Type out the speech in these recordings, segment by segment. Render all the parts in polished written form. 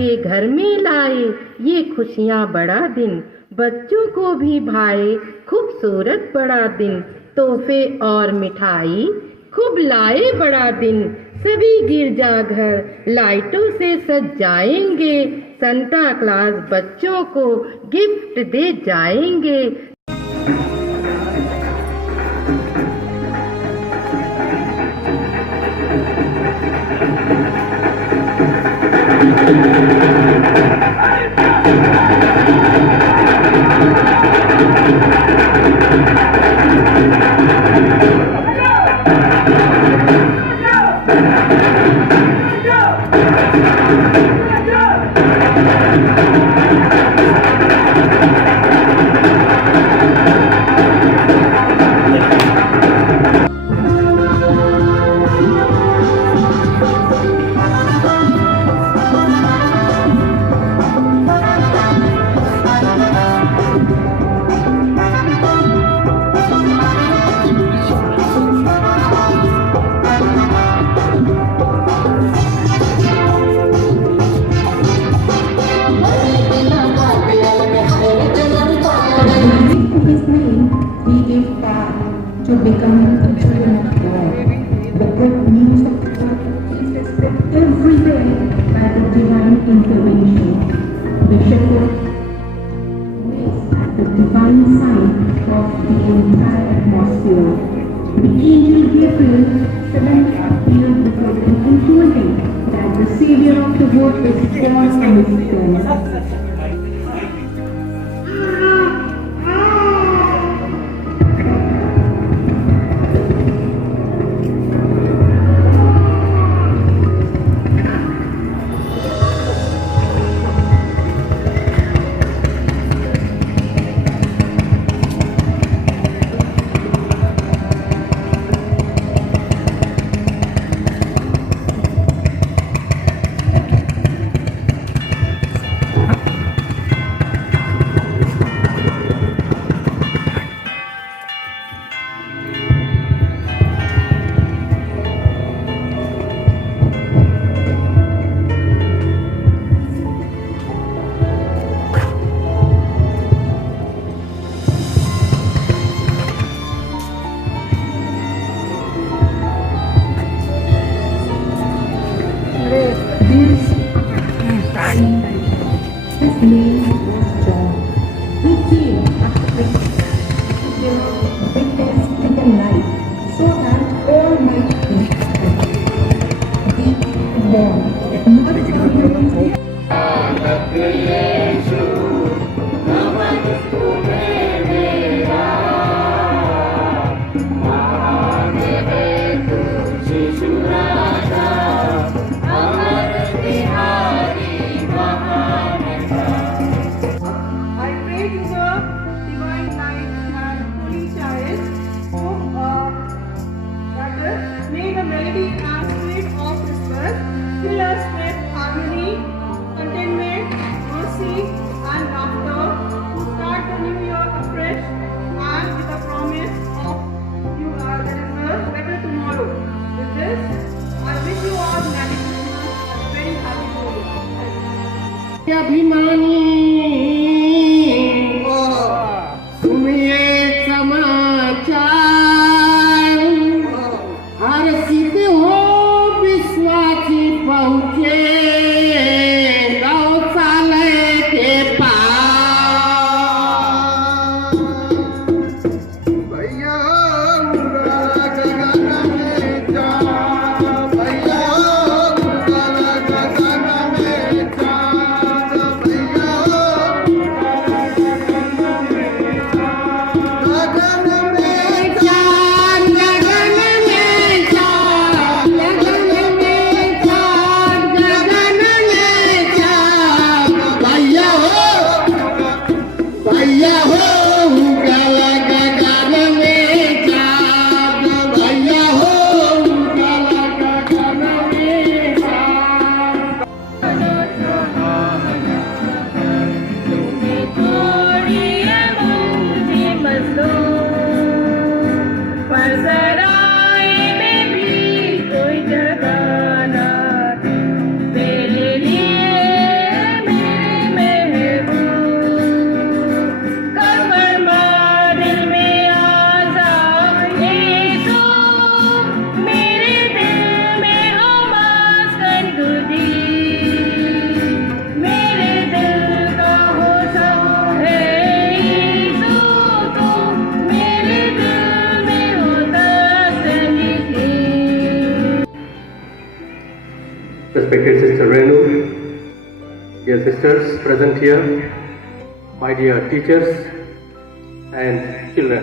के घर में लाए ये खुशियाँ बड़ा दिन, बच्चों को भी भाए खूबसूरत बड़ा दिन, तोहफे और मिठाई खूब लाए बड़ा दिन। सभी गिरजाघर लाइटों से सज जाएंगे, संता क्लॉज बच्चों को गिफ्ट दे जाएंगे। To become the children of God. The good news of God is expected every day by the divine intervention. The shepherd waits at the divine sign of the entire atmosphere. The angel Gabriel suddenly appeared before them, intimating that the Savior of the world is born from his throne. His name was John. He came after witness to the light, so that all might be born. May the melody and spirit of His word fill us with harmony, contentment, mercy, and laughter to start the new year afresh and with a promise of that is a better tomorrow. With this, I wish you all Merry Christmas and a very happy New Year. अभिमानी सुनिए समाचार, हर्षित हो विश्वासी पहुँचे गौशाले के पास। भैया उड़ाला गगन में जा, भैया उड़ाला गगन में जा, भैया respected Sister Renu, dear sisters present here, my dear teachers and children.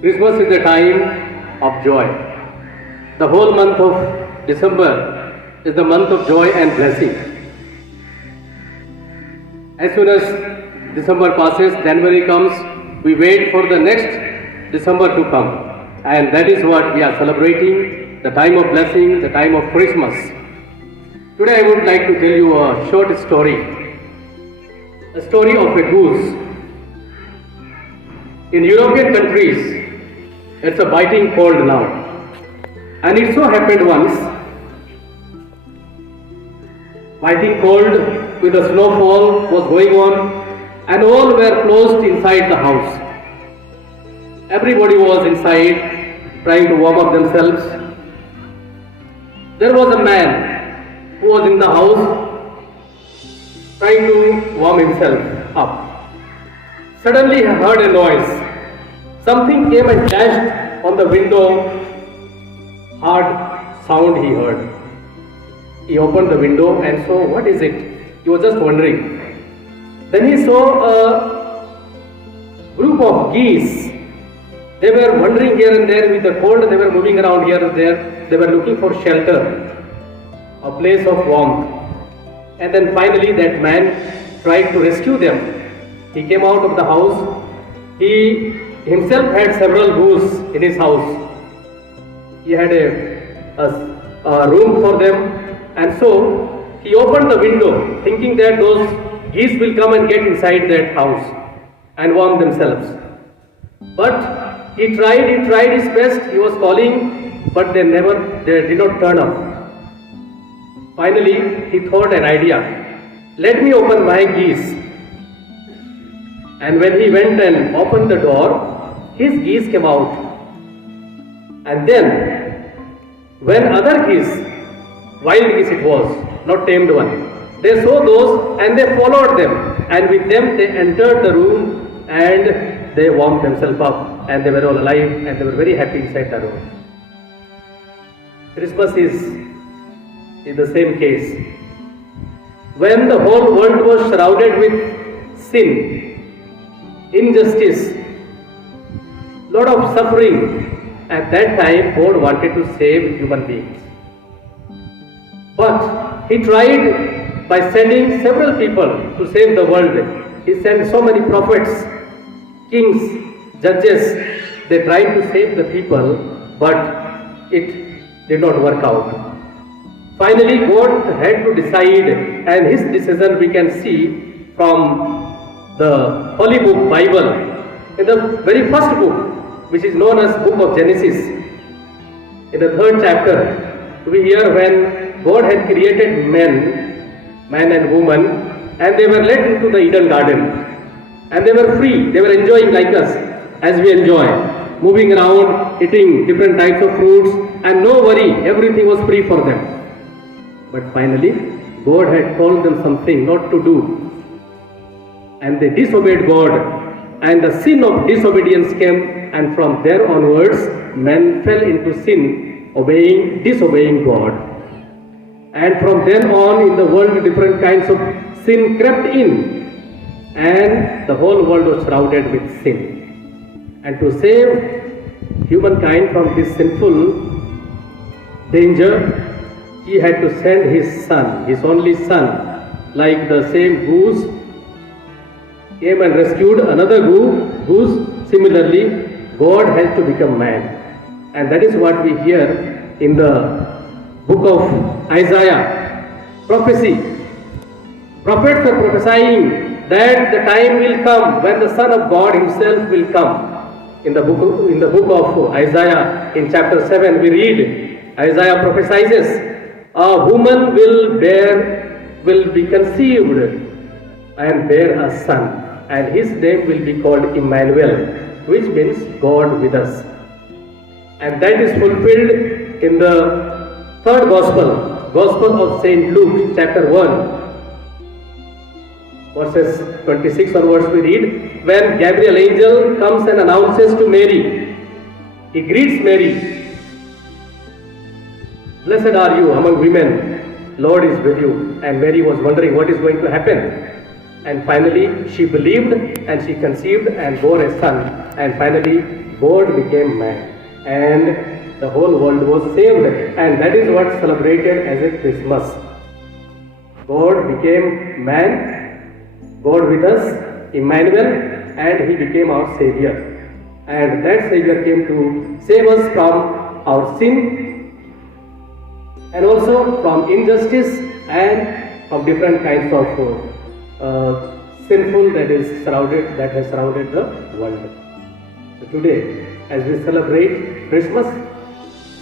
Christmas is the time of joy. The whole month of December is the month of joy and blessing. As soon as December passes, January comes, we wait for the next December to come. And that is what we are celebrating, the time of blessing, the time of Christmas. Today I would like to tell you a short story. A story of a goose. In European countries, it's a biting cold now. And it so happened once, biting cold with a snowfall was going on and all were closed inside the house. Everybody was inside trying to warm up themselves. There was a man who was in the house trying to warm himself up. Suddenly he heard a noise. Something came and dashed on the window. Hard sound he heard. He opened the window and saw, what is it? He was just wondering. Then he saw a group of geese. They were wandering here and there with the cold. They were moving around here and there. They were looking for shelter, a place of warmth. And then finally that man tried to rescue them. He came out of the house. He himself had several goose in his house. He had a room for them, and so he opened the window thinking that those geese will come and get inside that house and warm themselves. But he tried his best, he was calling, but they did not turn up. Finally, he thought an idea. Let me open my geese. And when he went and opened the door, his geese came out. And then, when other geese, wild geese it was, not tamed one, they saw those and they followed them. And with them they entered the room and they warmed themselves up. And they were all alive and they were very happy inside the room. Christmas is the same case. When the whole world was shrouded with sin, injustice, lot of suffering, at that time God wanted to save human beings. But He tried by sending several people to save the world. He sent so many prophets, kings, judges. They tried to save the people, but it did not work out. Finally, God had to decide, and His decision we can see from the Holy Book, Bible. In the very first book, which is known as Book of Genesis, in the 3rd chapter, we hear when God had created man and woman, and they were led into the Eden garden. And they were free, they were enjoying like us, as we enjoy, moving around, eating different types of fruits, and no worry, everything was free for them. But finally, God had told them something not to do. And they disobeyed God, and the sin of disobedience came, and from there onwards, men fell into sin, disobeying God. And from then on, in the world, different kinds of sin crept in, and the whole world was shrouded with sin. And to save humankind from this sinful danger, He had to send His Son, His only Son, like the same goose came and rescued another goose. Similarly, God has to become man. And that is what we hear in the book of Isaiah, prophecy. Prophets are prophesying that the time will come when the Son of God Himself will come. In the book of Isaiah, in chapter 7, we read, Isaiah prophesies, a woman will be conceived and bear a son, and his name will be called Emmanuel, which means God with us. And that is fulfilled in the 3rd Gospel of St. Luke, chapter 1, verses 26 onwards we read, when Gabriel angel comes and announces to Mary, he greets Mary, Blessed are you among women, Lord is with you. And Mary was wondering what is going to happen. And finally, she believed and she conceived and bore a son. And finally, God became man. And the whole world was saved. And that is what celebrated as a Christmas. God became man, God with us, Emmanuel, and He became our Savior. And that Savior came to save us from our sin and also from injustice and from different kinds of sinful that has surrounded the world. So today, as we celebrate Christmas,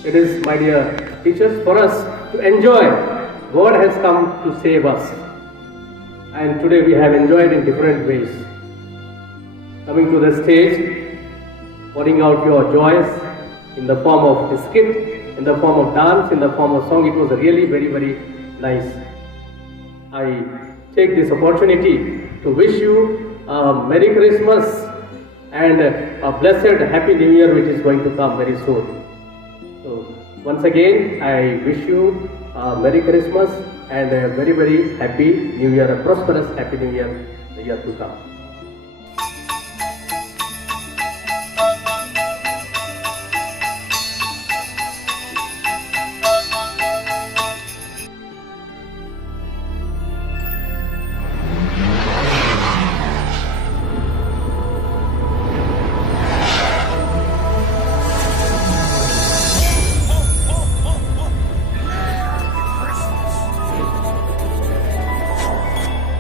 it is, my dear teachers, for us to enjoy. God has come to save us, and today we have enjoyed in different ways. Coming to the stage, pouring out your joys in the form of a skit, in the form of dance, in the form of song, it was really very, very nice. I take this opportunity to wish you a Merry Christmas and a blessed Happy New Year, which is going to come very soon. So once again, I wish you a Merry Christmas and a very, very Happy New Year, a prosperous Happy New Year, the year to come.